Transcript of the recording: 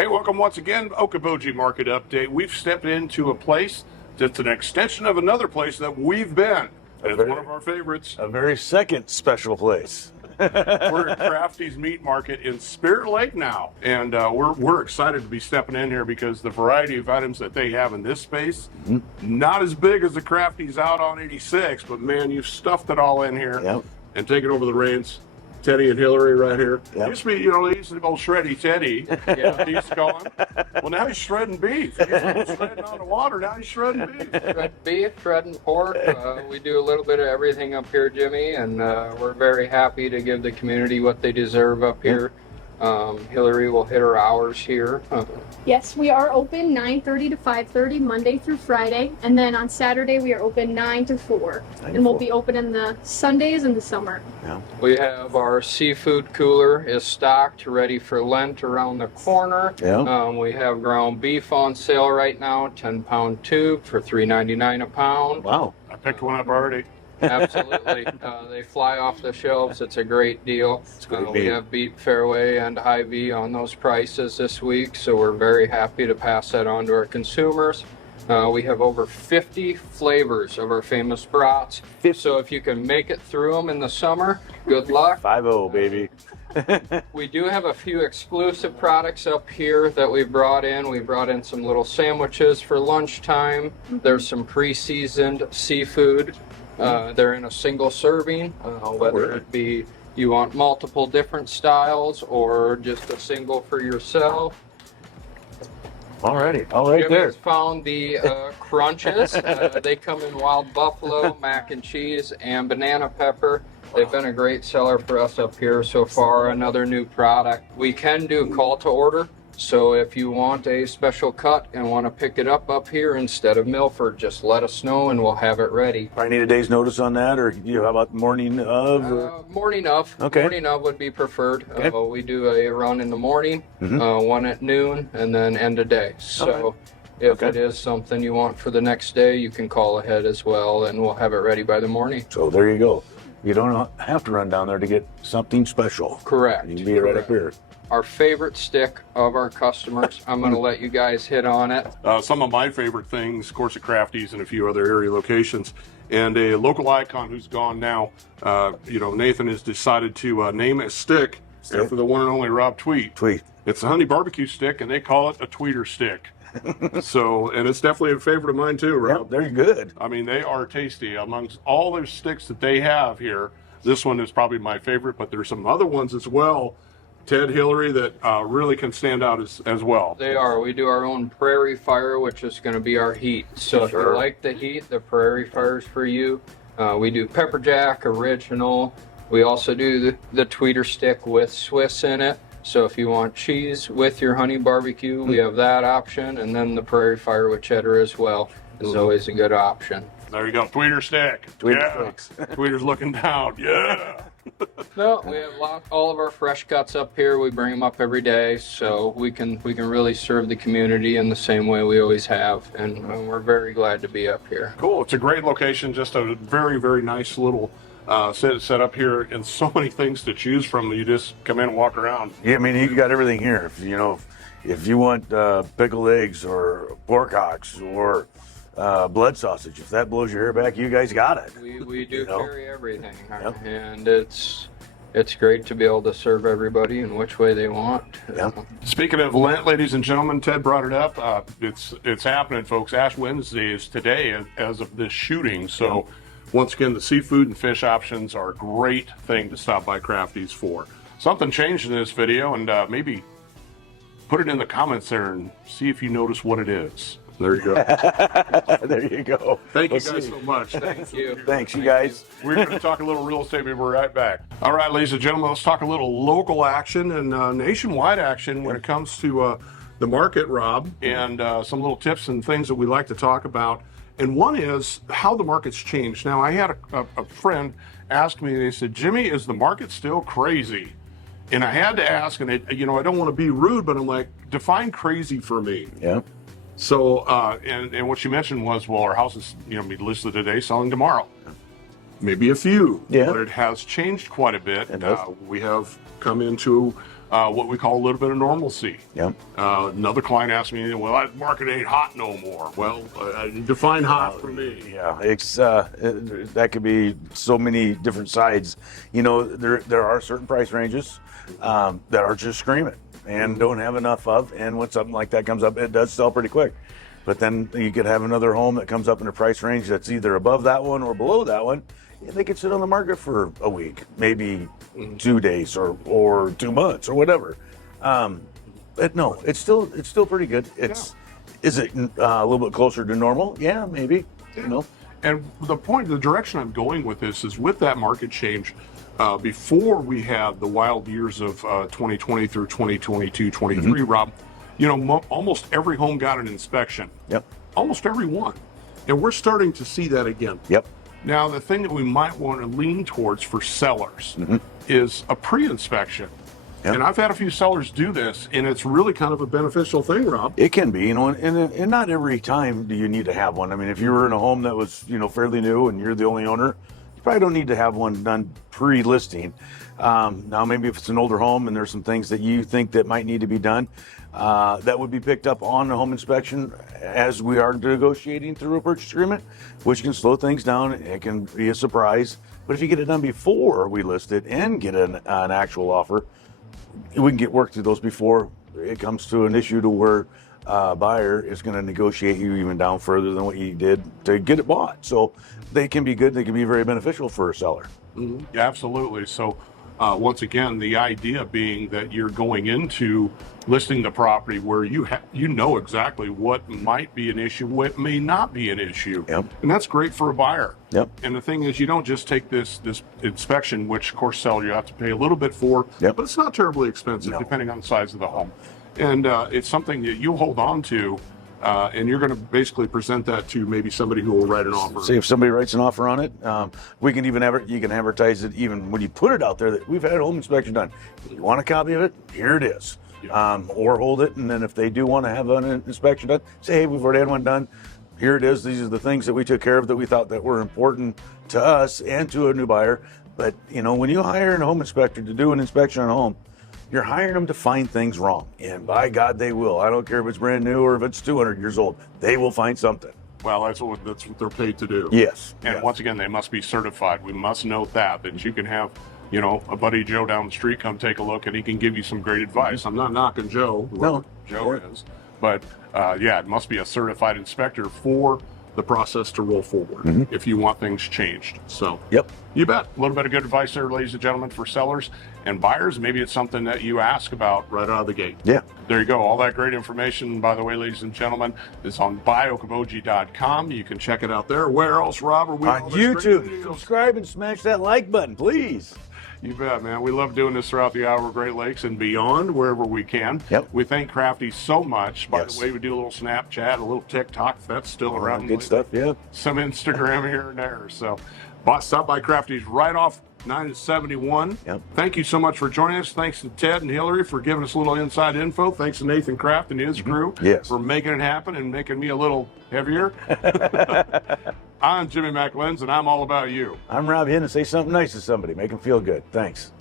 Hey, welcome once again, Okoboji Market Update. We've stepped into a place that's an extension of another place that we've been. It's one of our favorites. A very second special place. We're at Krafty's Meat Market in Spirit Lake now, and we're excited to be stepping in here because the variety of items that they have in this space, not as big as the Krafty's out on 86, but man, you've stuffed it all in here and taken over the reins. Teddy and Hillary right here. Used to be, they used to go Shreddy Teddy. Yeah, he used to call him. Well, now he's shredding beef. He's shredding on the water. Now he's shredding beef. Shredding beef, shredding pork. We do a little bit of everything up here, Jimmy, and we're very happy to give the community what they deserve up here. Hillary will hit her hours here. Yes, we are open 9:30 to 5:30 Monday through Friday, and then on Saturday we are open 9 to 4, and we'll be open in the Sundays in the summer. Yeah. We have our seafood cooler is stocked, ready for Lent around the corner. Yeah. We have ground beef on sale right now, 10-pound tube for $3.99 a pound. Wow. I picked one up already. Absolutely. They fly off the shelves. It's a great deal. We have beat Fairway and Hy-Vee on those prices this week, so we're very happy to pass that on to our consumers. We have over 50 flavors of our famous brats. 50. So if you can make it through them in the summer, good luck. 5-0, baby. We do have a few exclusive products up here that we brought in. We brought in some little sandwiches for lunchtime. There's some pre-seasoned seafood. They're in a single serving, whether it be you want multiple different styles or just a single for yourself. Alrighty, all right Jimmy there. has found the crunches. They come in wild buffalo, mac and cheese, and banana pepper. They've been a great seller for us up here so far. Another new product. We can do call to order. So if you want a special cut and want to pick it up here instead of Milford, just let us know and we'll have it ready. I need a day's notice on that, or how about morning of? Morning of. Okay. Morning of would be preferred. Okay. We do a run in the morning, one at noon, and then end of day. So if it is something you want for the next day, you can call ahead as well, and we'll have it ready by the morning. So there you go. You don't have to run down there to get something special. Correct. You can be right up here. Our favorite stick of our customers. I'm going to let you guys hit on it. Some of my favorite things, of course, at Krafty's and a few other area locations. And a local icon who's gone now, Nathan has decided to name a stick after the one and only Rob Tweet. It's a honey barbecue stick, and they call it a tweeter stick. And it's definitely a favorite of mine too, Rob. Yep, they're good. I mean, they are tasty. Amongst all their sticks that they have here, this one is probably my favorite, but there's some other ones as well, Ted, Hillary, that really can stand out as well. They are. We do our own Prairie Fire, which is going to be our heat. So if you like the heat, the Prairie Fire's for you. We do Pepper Jack, Original. We also do the tweeter stick with Swiss in it. So if you want cheese with your honey barbecue, we have that option. And then the Prairie Fire with cheddar as well is always a good option. There you go, tweeter stick. Sticks. Tweeter's looking down. Yeah. No, we have all of our fresh cuts up here. We bring them up every day, so we can really serve the community in the same way we always have, and we're very glad to be up here. Cool. It's a great location. Just a very, very nice little set up here, and so many things to choose from. You just come in and walk around. Yeah, I mean, you got everything here. If you want pickled eggs or pork hocks or blood sausage, if that blows your hair back, you guys got it. We do carry everything, and it's great to be able to serve everybody in which way they want. Speaking of Lent, ladies and gentlemen, Ted brought it up. It's happening, folks. Ash Wednesday is today as of this shooting. So once again, the seafood and fish options are a great thing to stop by Krafty's for. Something changed in this video, and maybe put it in the comments there and see if you notice what it is. There you go. There you go. Thank you guys so much. Thank you. Thanks, you guys. We're going to talk a little real estate. We'll be right back. All right, ladies and gentlemen, let's talk a little local action and nationwide action when it comes to the market, Rob, and some little tips and things that we like to talk about. And one is how the market's changed. Now, I had a friend ask me, they said, Jimmy, is the market still crazy? And I had to ask, and I don't want to be rude, but I'm like, define crazy for me. Yeah. So, and what she mentioned was, well, our house is, be listed today, selling tomorrow. Maybe a few, but it has changed quite a bit. We have come into what we call a little bit of normalcy. Yep. Another client asked me, well, that market ain't hot no more. Well, define hot for me. Yeah, it's that could be so many different sides. You know, there are certain price ranges that are just screaming and don't have enough of. And when something like that comes up, it does sell pretty quick. But then you could have another home that comes up in a price range that's either above that one or below that one. And they could sit on the market for a week, maybe 2 days or 2 months or whatever. But no, it's still pretty good. Is it a little bit closer to normal? Yeah, maybe. You know. And the direction I'm going with this is with that market change, before we had the wild years of 2020 through 2022, 23, Rob, you know, almost every home got an inspection. Yep. Almost every one. And we're starting to see that again. Yep. Now, the thing that we might want to lean towards for sellers is a pre-inspection. Yep. And I've had a few sellers do this, and it's really kind of a beneficial thing, Rob. It can be, you know, and not every time do you need to have one. I mean, if you were in a home that was, you know, fairly new and you're the only owner, you probably don't need to have one done pre-listing. Now, maybe if it's an older home and there's some things that you think that might need to be done, that would be picked up on the home inspection as we are negotiating through a purchase agreement, which can slow things down. It can be a surprise. But if you get it done before we list it and get an actual offer, we can get work through those before it comes to an issue to where buyer is going to negotiate you even down further than what you did to get it bought. So they can be good. They can be very beneficial for a seller. Yeah, absolutely. So once again, the idea being that you're going into listing the property where you know exactly what might be an issue, what may not be an issue. Yep. And that's great for a buyer. Yep. And the thing is, you don't just take this inspection, which of course seller you have to pay a little bit for, Yep. but it's not terribly expensive depending on the size of the home. And it's something that you hold on to, and you're going to basically present that to maybe somebody who will write an offer. See if somebody writes an offer on it. We can even you can advertise it even when you put it out there that we've had a home inspection done. You want a copy of it? Here it is. Or hold it, and then if they do want to have an inspection done, say, hey, we've already had one done. Here it is. These are the things that we took care of that we thought that were important to us and to a new buyer. But you know, when you hire a home inspector to do an inspection on a home, you're hiring them to find things wrong, and by God, they will. I don't care if it's brand new or if it's 200 years old. They will find something. Well, that's what they're paid to do. Yes. And yes. once again, they must be certified. We must note that you can have, you know, a buddy Joe down the street come take a look, and he can give you some great advice. I'm not knocking Joe, whoever Joe is, but yeah, it must be a certified inspector for the process to roll forward if you want things changed. So, yep, you bet. A little bit of good advice there, ladies and gentlemen, for sellers and buyers. Maybe it's something that you ask about right out of the gate. Yeah. There you go. All that great information, by the way, ladies and gentlemen, is on buyokaboji.com. You can check it out there. Where else, Rob? Are we on YouTube? Subscribe and smash that like button, please. You bet, man. We love doing this throughout the Iowa Great Lakes and beyond, wherever we can. Yep. We thank Krafty so much. By the way, we do a little Snapchat, a little TikTok, if that's still around. Good stuff, yeah. Some Instagram here and there. So stop by Krafty's right off 971. Yep. Thank you so much for joining us. Thanks to Ted and Hillary for giving us a little inside info. Thanks to Nathan Kraft and his crew for making it happen and making me a little heavier. I'm Jimmy McLenz, and I'm all about you. I'm Rob Hinn, and say something nice to somebody. Make them feel good. Thanks.